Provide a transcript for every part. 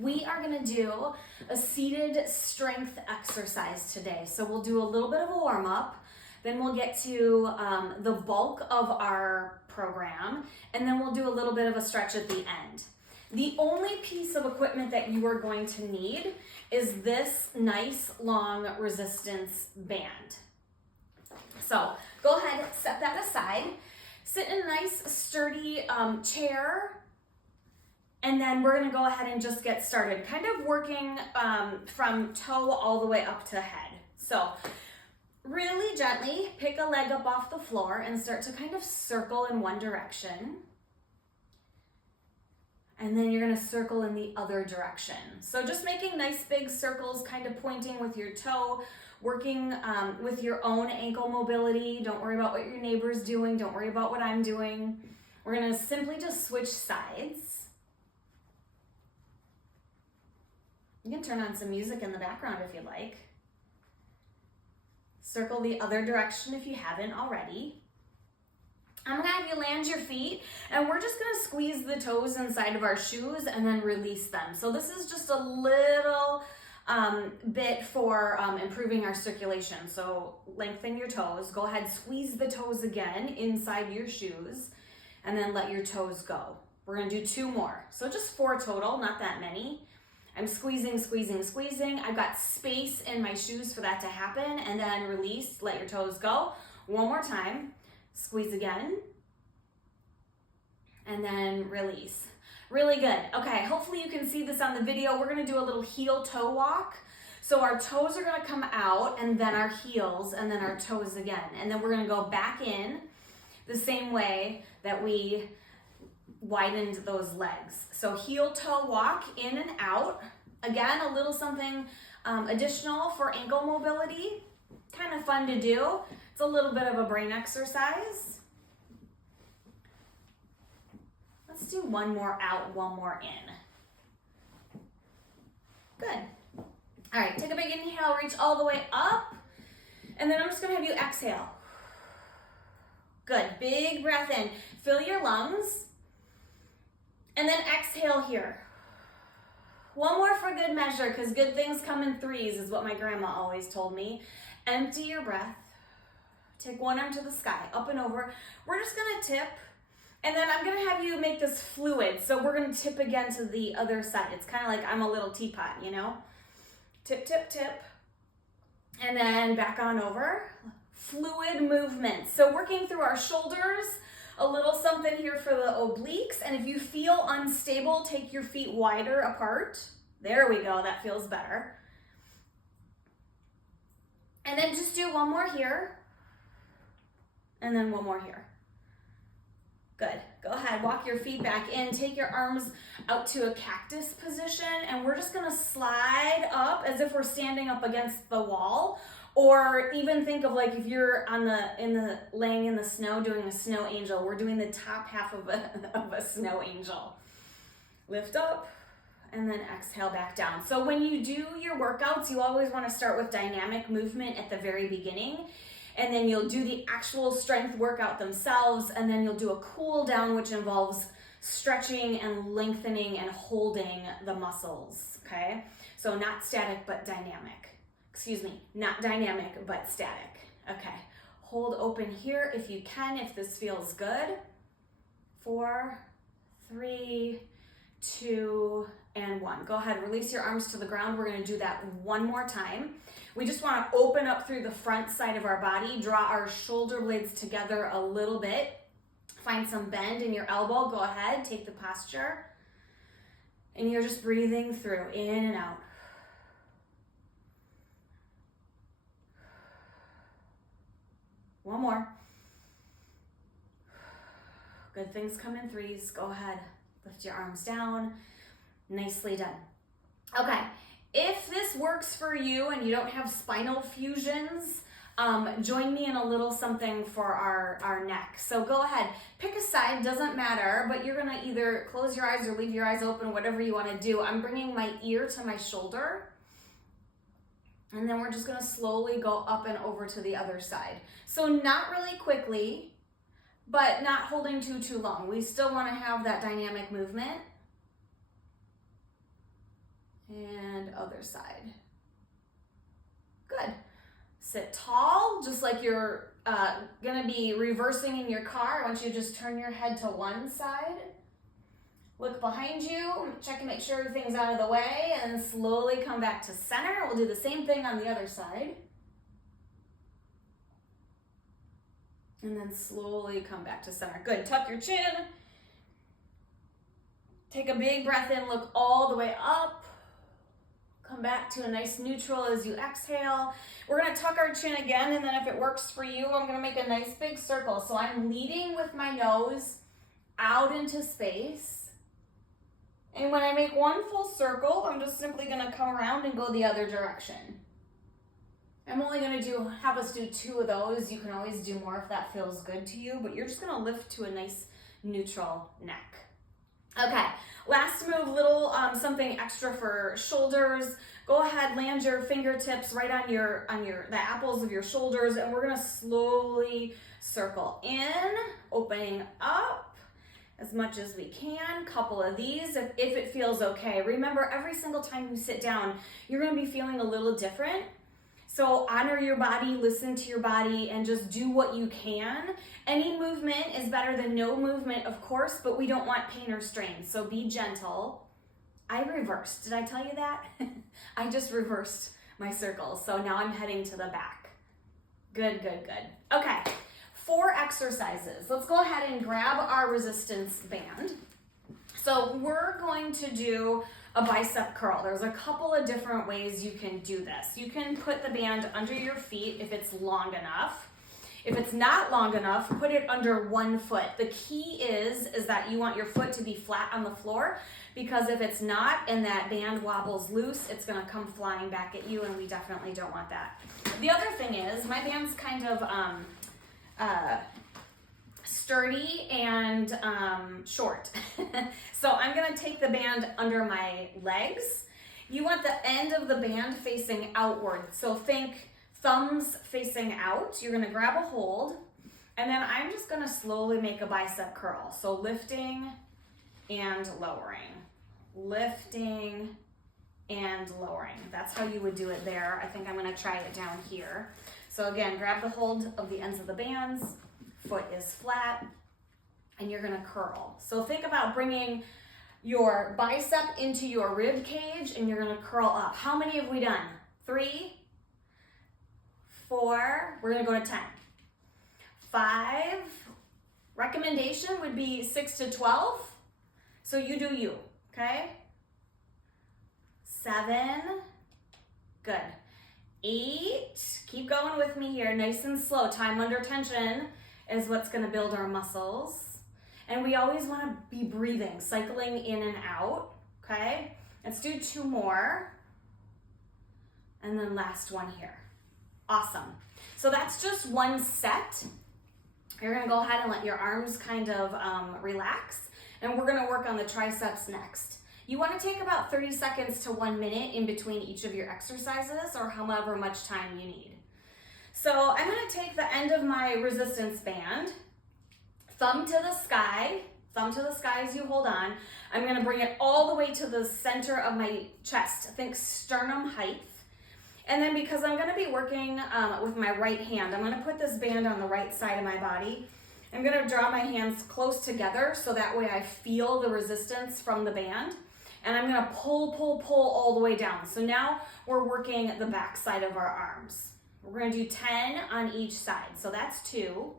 We are gonna do a seated strength exercise today. So we'll do a little bit of a warm up, then we'll get to the bulk of our program, and then we'll do a little bit of a stretch at the end. The only piece of equipment that you are going to need is this nice long resistance band. So go ahead, set that aside, sit in a nice sturdy chair, and then we're gonna go ahead and just get started, kind of working from toe all the way up to head. So really gently pick a leg up off the floor and start to kind of circle in one direction. And then you're gonna circle in the other direction. So just making nice big circles, kind of pointing with your toe, working with your own ankle mobility. Don't worry about what your neighbor's doing. Don't worry about what I'm doing. We're gonna simply just switch sides. You can turn on some music in the background if you like. Circle the other direction if you haven't already. I'm gonna have you land your feet, and we're just gonna squeeze the toes inside of our shoes and then release them. So this is just a little bit for improving our circulation. So lengthen your toes, go ahead, squeeze the toes again inside your shoes, and then let your toes go. We're gonna do 2 more. So just 4 total, not that many. I'm squeezing, squeezing, squeezing. I've got space in my shoes for that to happen, and then release, let your toes go. 1 more time. Squeeze again, and then release. Really good. Okay, hopefully you can see this on the video. We're gonna do a little heel toe walk. So our toes are gonna come out, and then our heels, and then our toes again. And then we're gonna go back in the same way that we widened those legs. So heel toe walk, in and out. Again, a little something additional for ankle mobility. Kind of fun to do. It's a little bit of a brain exercise. Let's do 1 more out, 1 more in. Good. All right, take a big inhale, reach all the way up, and then I'm just gonna have you exhale. Good, big breath in. Fill your lungs, and then exhale here. 1 more for good measure, because good things come in 3s is what my grandma always told me. Empty your breath. Take 1 arm to the sky, up and over. We're just gonna tip, and then I'm gonna have you make this fluid. So we're gonna tip again to the other side. It's kind of like I'm a little teapot, you know? Tip, tip, tip, and then back on over. Fluid movement. So working through our shoulders, a little something here for the obliques, and if you feel unstable, take your feet wider apart. There we go, that feels better. And then just do 1 more here, and then 1 more here. Good. Go ahead, walk your feet back in, take your arms out to a cactus position, and we're just gonna slide up as if we're standing up against the wall, or even think of like if you're on laying in the snow doing a snow angel. We're doing the top half of a snow angel. Lift up, and then exhale back down. So when you do your workouts, you always want to start with dynamic movement at the very beginning, and then you'll do the actual strength workout themselves, and then you'll do a cool down, which involves stretching and lengthening and holding the muscles, okay? So not static, but dynamic. Excuse me, not dynamic, but static. Okay, hold open here if you can, if this feels good. 4, 3, 2, and 1. Go ahead, release your arms to the ground. We're gonna do that 1 more time. We just wanna open up through the front side of our body, draw our shoulder blades together a little bit. Find some bend in your elbow. Go ahead, take the posture. And you're just breathing through, in and out. One more. Good things come in 3s. Go ahead, lift your arms down. Nicely done. Okay, if this works for you and you don't have spinal fusions, join me in a little something for our neck. So go ahead, pick a side, doesn't matter, but you're gonna either close your eyes or leave your eyes open, whatever you wanna do. I'm bringing my ear to my shoulder, and then we're just gonna slowly go up and over to the other side. So not really quickly, but not holding too long. We still wanna have that dynamic movement. other side. Good. Sit tall, just like you're gonna be reversing in your car. I want you to just turn your head to one side. Look behind you, check and make sure everything's out of the way, and then slowly come back to center. We'll do the same thing on the other side. And then slowly come back to center. Good, tuck your chin. Take a big breath in, look all the way up. Come back to a nice neutral as you exhale. We're gonna tuck our chin again, and then if it works for you, I'm gonna make a nice big circle. So I'm leading with my nose out into space. And when I make one full circle, I'm just simply gonna come around and go the other direction. I'm only gonna have us do 2 of those. You can always do more if that feels good to you, but you're just gonna lift to a nice neutral neck. Okay, last move, little something extra for shoulders. Go ahead, land your fingertips right on the apples of your shoulders, and we're gonna slowly circle in, opening up as much as we can. Couple of these if it feels okay. Remember, every single time you sit down, you're gonna be feeling a little different. So honor your body, listen to your body, and just do what you can. Any movement is better than no movement, of course, but we don't want pain or strain, so be gentle. I reversed, did I tell you that? I just reversed my circles, so now I'm heading to the back. Good, good, good. Okay, 4 exercises. Let's go ahead and grab our resistance band. So we're going to do a bicep curl. There's a couple of different ways you can do this. You can put the band under your feet if it's long enough. If it's not long enough, put it under one foot. The key is that you want your foot to be flat on the floor, because if it's not and that band wobbles loose, it's gonna come flying back at you, and we definitely don't want that. The other thing is, my band's kind of sturdy and short. So I'm gonna take the band under my legs. You want the end of the band facing outward. So think thumbs facing out. You're gonna grab a hold, and then I'm just gonna slowly make a bicep curl. So lifting and lowering, lifting and lowering. That's how you would do it there. I think I'm gonna try it down here. So again, grab the hold of the ends of the bands, foot is flat, and you're gonna curl. So think about bringing your bicep into your rib cage, and you're gonna curl up. How many have we done? 3, 4, we're gonna go to 10. 5, recommendation would be 6 to 12. So you do you, okay? 7, good. 8, keep going with me here, nice and slow. Time under tension is what's gonna build our muscles. And we always wanna be breathing, cycling in and out, okay? Let's do 2 more. And then last one here. Awesome. So that's just one set. You're gonna go ahead and let your arms kind of relax, and we're gonna work on the triceps next. You wanna take about 30 seconds to 1 minute in between each of your exercises, or however much time you need. So I'm gonna take the end of my resistance band, thumb to the sky as you hold on. I'm gonna bring it all the way to the center of my chest. Think sternum height. And then because I'm gonna be working with my right hand, I'm gonna put this band on the right side of my body. I'm gonna draw my hands close together so that way I feel the resistance from the band. And I'm gonna pull all the way down. So now we're working the back side of our arms. We're gonna do 10 on each side. So that's 2.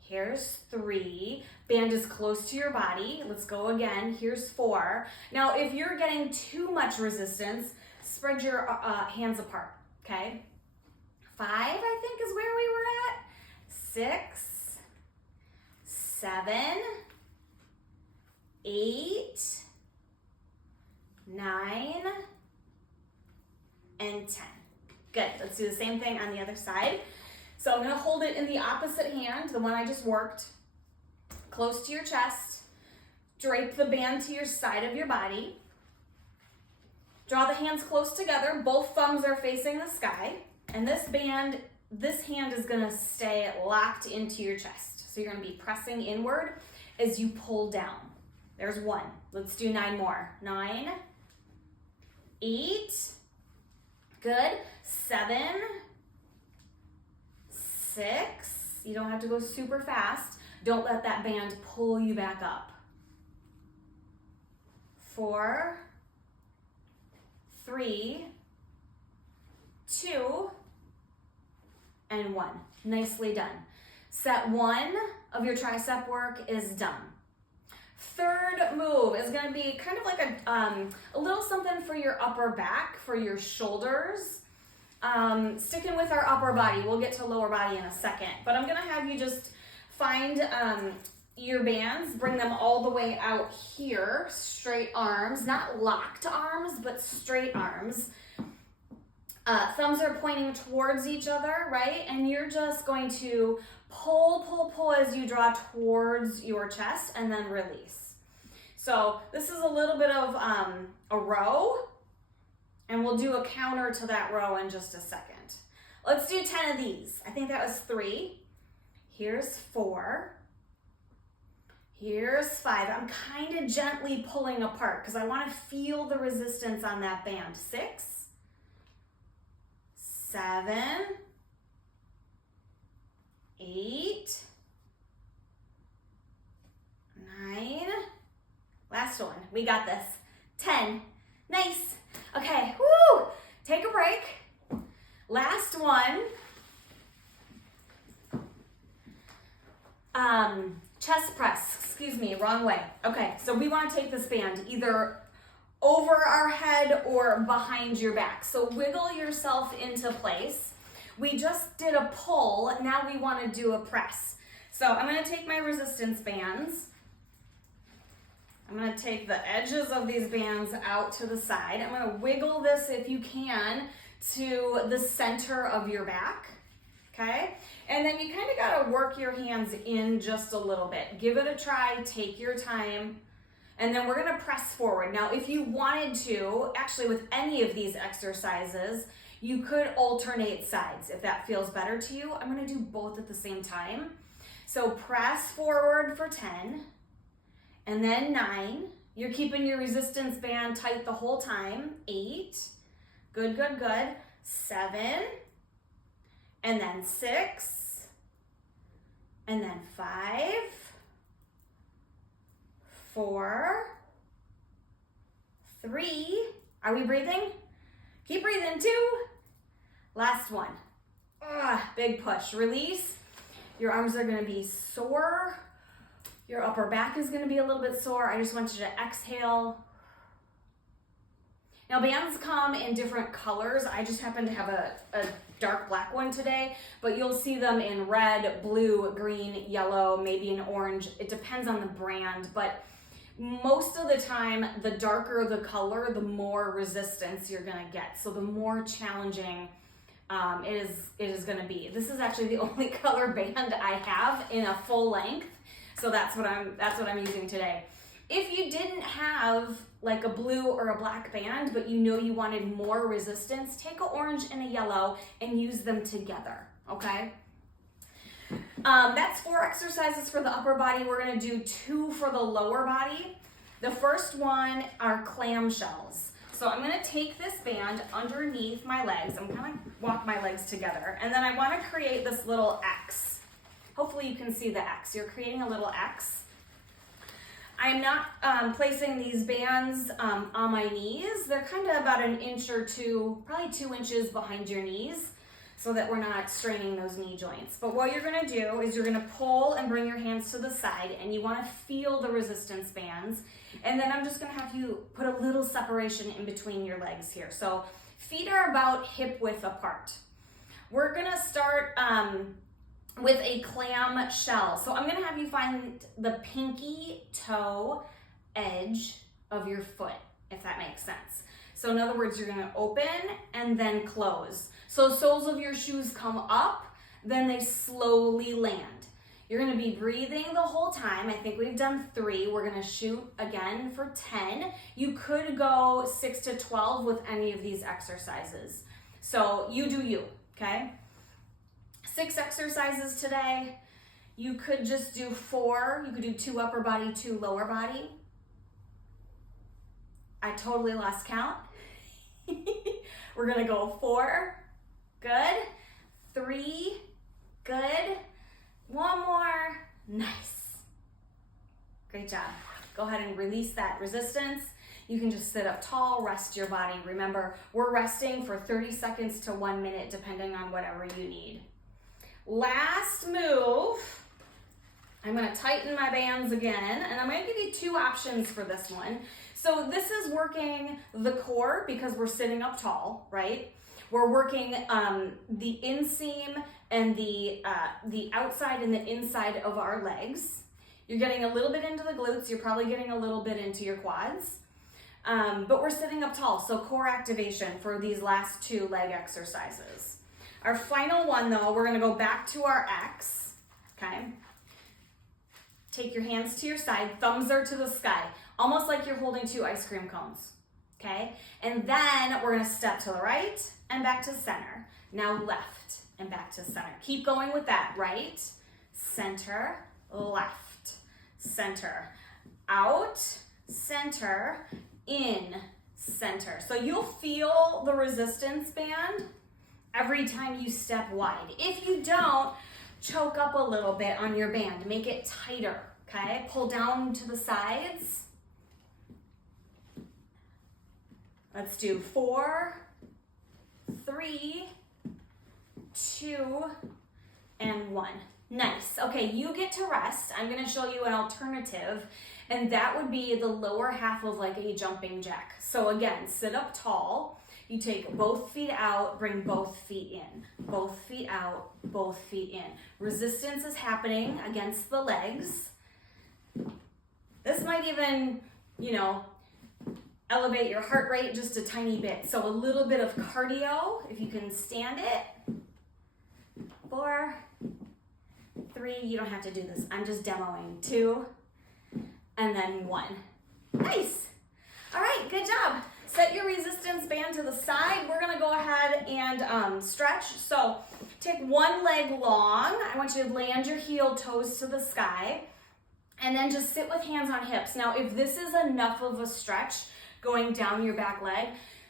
Here's 3. Band is close to your body. Let's go again. Here's 4. Now, if you're getting too much resistance, spread your hands apart, okay? 5, I think, is where we were at. 6, 7, 8, 9, and 10. Good, let's do the same thing on the other side. So I'm gonna hold it in the opposite hand, the one I just worked, close to your chest. Drape the band to your side of your body. Draw the hands close together, both thumbs are facing the sky, and this hand is gonna stay locked into your chest. So you're gonna be pressing inward as you pull down. There's 1. Let's do 9 more. 9, 8, Good. 7, 6. You don't have to go super fast. Don't let that band pull you back up. 4, 3, 2, and 1. Nicely done. Set 1 of your tricep work is done. Third move is going to be kind of like a little something for your upper back, for your shoulders. Sticking with our upper body, we'll get to lower body in a second, but I'm going to have you just find your bands, bring them all the way out here, straight arms, not locked arms, but straight arms. Thumbs are pointing towards each other, right? And you're just going to pull as you draw towards your chest and then release. So this is a little bit of a row, and we'll do a counter to that row in just a second. Let's do 10 of these. I think that was 3. Here's 4. Here's 5. I'm kind of gently pulling apart because I want to feel the resistance on that band. 6, 7, 8, 9. Last one. We got this. 10. Nice. Okay. Woo! Take a break. Last one. Chest press. Excuse me, wrong way. Okay, so we want to take this band either over our head or behind your back. So wiggle yourself into place. We just did a pull. Now we want to do a press. So I'm going to take my resistance bands. I'm going to take the edges of these bands out to the side. I'm going to wiggle this, if you can, to the center of your back. Okay? And then you kind of got to work your hands in just a little bit. Give it a try. Take your time. And then we're going to press forward. Now, if you wanted to, actually with any of these exercises, you could alternate sides if that feels better to you. I'm going to do both at the same time. So press forward for 10 and then 9. You're keeping your resistance band tight the whole time. 8. Good, good, good. 7 and then 6 and then 5. 4, 3, are we breathing? Keep breathing, 2. Last one. Big push, release. Your arms are gonna be sore. Your upper back is gonna be a little bit sore. I just want you to exhale. Now bands come in different colors. I just happen to have a dark black one today, but you'll see them in red, blue, green, yellow, maybe an orange. It depends on the brand, but most of the time, the darker the color, the more resistance you're gonna get. So the more challenging it is gonna be. This is actually the only color band I have in a full length. So that's what I'm using today. If you didn't have like a blue or a black band, but you know you wanted more resistance, take an orange and a yellow and use them together, okay? That's 4 exercises for the upper body. We're gonna do 2 for the lower body. The first one are clamshells. So I'm gonna take this band underneath my legs. I'm gonna walk my legs together. And then I wanna create this little X. Hopefully you can see the X. You're creating a little X. I'm not placing these bands on my knees. They're kind of about an inch or 2, probably 2 inches behind your knees, so that we're not straining those knee joints. But what you're gonna do is you're gonna pull and bring your hands to the side, and you wanna feel the resistance bands. And then I'm just gonna have you put a little separation in between your legs here. So feet are about hip width apart. We're gonna start with a clam shell. So I'm gonna have you find the pinky toe edge of your foot, if that makes sense. So in other words, you're gonna open and then close. So soles of your shoes come up, then they slowly land. You're gonna be breathing the whole time. I think we've done 3. We're gonna shoot again for 10. You could go 6 to 12 with any of these exercises. So you do you, okay? 6 exercises today. You could just do 4. You could do 2 upper body, 2 lower body. I totally lost count. We're gonna go 4, good, 3, good, 1 more, nice. Great job. Go ahead and release that resistance. You can just sit up tall, rest your body. Remember, we're resting for 30 seconds to 1 minute, depending on whatever you need. Last move, I'm gonna tighten my bands again, and I'm gonna give you 2 options for this one. So this is working the core because we're sitting up tall, right? We're working the inseam and the outside and the inside of our legs. You're getting a little bit into the glutes. You're probably getting a little bit into your quads. But we're sitting up tall, so core activation for these last 2 leg exercises. Our final one though, we're gonna go back to our X, okay? Take your hands to your side, thumbs are to the sky, almost like you're holding 2 ice cream cones, okay? And then we're gonna step to the right and back to center. Now left and back to center. Keep going with that, right, center, left, center, out, center, in, center. So you'll feel the resistance band every time you step wide. If you don't, choke up a little bit on your band. Make it tighter, okay? Pull down to the sides. Let's do 4, 3, 2, and 1. Nice. Okay, you get to rest. I'm gonna show you an alternative, and that would be the lower half of like a jumping jack. So again, sit up tall. You take both feet out, bring both feet in. Both feet out, both feet in. Resistance is happening against the legs. This might even, elevate your heart rate just a tiny bit. So a little bit of cardio, if you can stand it. 4, 3, you don't have to do this. I'm just demoing. 2, and then 1. Nice. All right, good job. Set your resistance band to the side. We're gonna go ahead and stretch. So take one leg long. I want you to land your heel toes to the sky, and then just sit with hands on hips. Now, if this is enough of a stretch going down your back leg,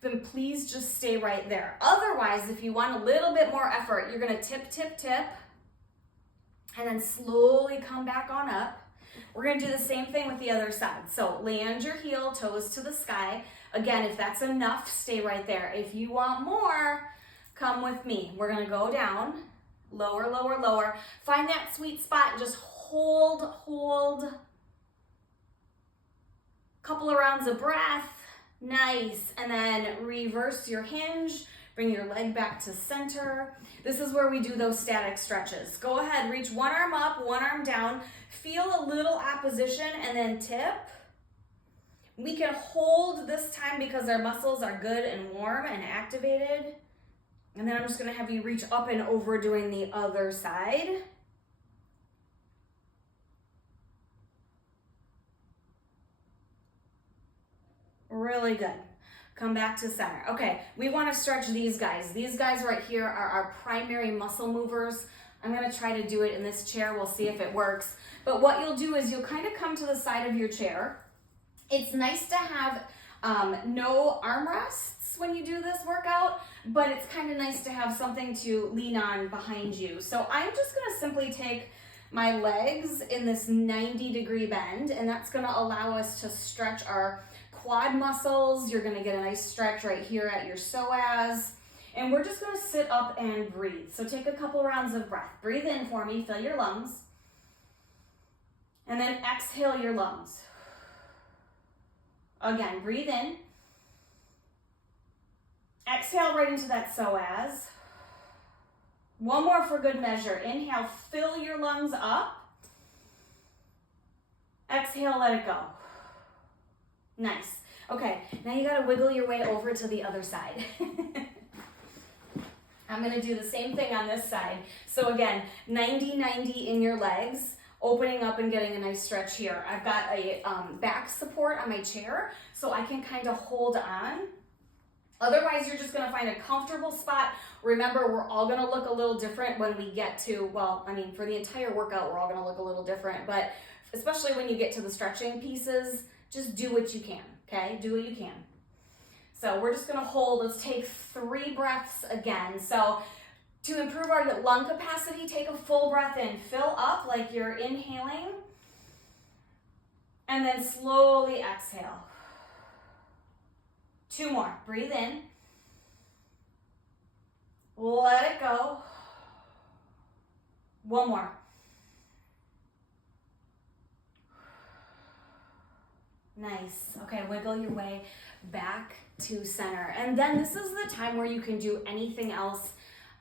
then please just stay right there. Otherwise, if you want a little bit more effort, you're gonna tip, tip, tip, and then slowly come back on up. We're gonna do the same thing with the other side. So land your heel toes to the sky. Again, if that's enough, stay right there. If you want more, come with me. We're gonna go down, lower, lower, lower. Find that sweet spot and just hold. Couple of rounds of breath, nice. And then reverse your hinge, bring your leg back to center. This is where we do those static stretches. Go ahead, reach one arm up, one arm down, feel a little opposition and then tip. We can hold this time because our muscles are good and warm and activated. And then I'm just gonna have you reach up and over doing the other side. Really good. Come back to center. Okay, we want to stretch these guys. These guys right here are our primary muscle movers. I'm going to try to do it in this chair. We'll see if it works. But what you'll do is you'll kind of come to the side of your chair. It's nice to have no armrests when you do this workout, but it's kind of nice to have something to lean on behind you. So I'm just going to simply take my legs in this 90-degree bend, and that's going to allow us to stretch our quad muscles. You're gonna get a nice stretch right here at your psoas. And we're just gonna sit up and breathe. So take a couple rounds of breath. Breathe in for me, fill your lungs. And then exhale your lungs. Again, breathe in. Exhale right into that psoas. One more for good measure. Inhale, fill your lungs up. Exhale, let it go. Nice. Okay, now you gotta wiggle your way over to the other side. I'm gonna do the same thing on this side. So again, 90-90 in your legs, opening up and getting a nice stretch here. I've got a back support on my chair, so I can kind of hold on. Otherwise, you're just gonna find a comfortable spot. Remember, we're all gonna look a little different when we get to, for the entire workout, we're all gonna look a little different, but especially when you get to the stretching pieces, just do what you can, okay? Do what you can. So we're just gonna hold. Let's take 3 breaths again. So to improve our lung capacity, take a full breath in. Fill up like you're inhaling. And then slowly exhale. 2 more. Breathe in. Let it go. 1 more. Nice. Okay, wiggle your way back to center. And then this is the time where you can do anything else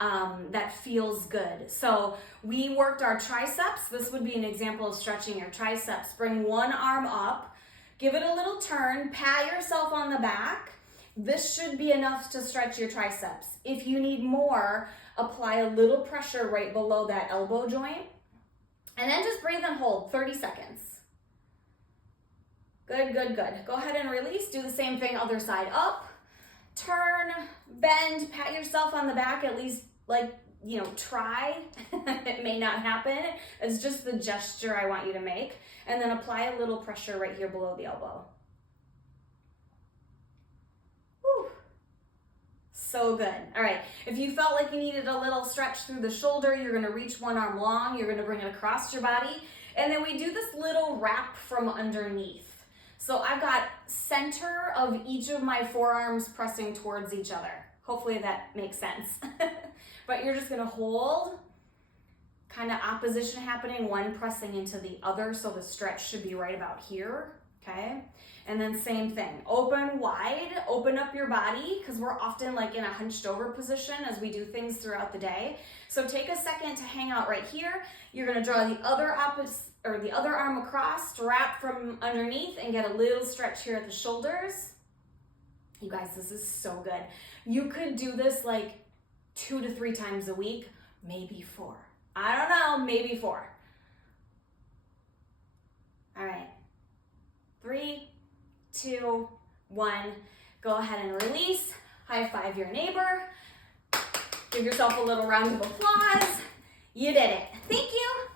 that feels good. So we worked our triceps. This would be an example of stretching your triceps. Bring one arm up, give it a little turn, pat yourself on the back. This should be enough to stretch your triceps. If you need more, apply a little pressure right below that elbow joint. And then just breathe and hold 30 seconds. Good, good, good. Go ahead and release. Do the same thing, other side. Up, turn, bend, pat yourself on the back, at least try. It may not happen. It's just the gesture I want you to make. And then apply a little pressure right here below the elbow. Whew. So good. All right. If you felt like you needed a little stretch through the shoulder, you're going to reach one arm long. You're going to bring it across your body. And then we do this little wrap from underneath. So I've got center of each of my forearms pressing towards each other. Hopefully that makes sense. But you're just gonna hold, kind of opposition happening, one pressing into the other, so the stretch should be right about here, okay? And then same thing, open wide, open up your body, because we're often like in a hunched over position as we do things throughout the day. So take a second to hang out right here. You're gonna draw the other arm across, wrap from underneath, and get a little stretch here at the shoulders. You guys, this is so good. You could do this like 2 to 3 times a week, maybe 4. I don't know, maybe 4. All right, 3, 2, 1. Go ahead and release. High five your neighbor. Give yourself a little round of applause. You did it. Thank you.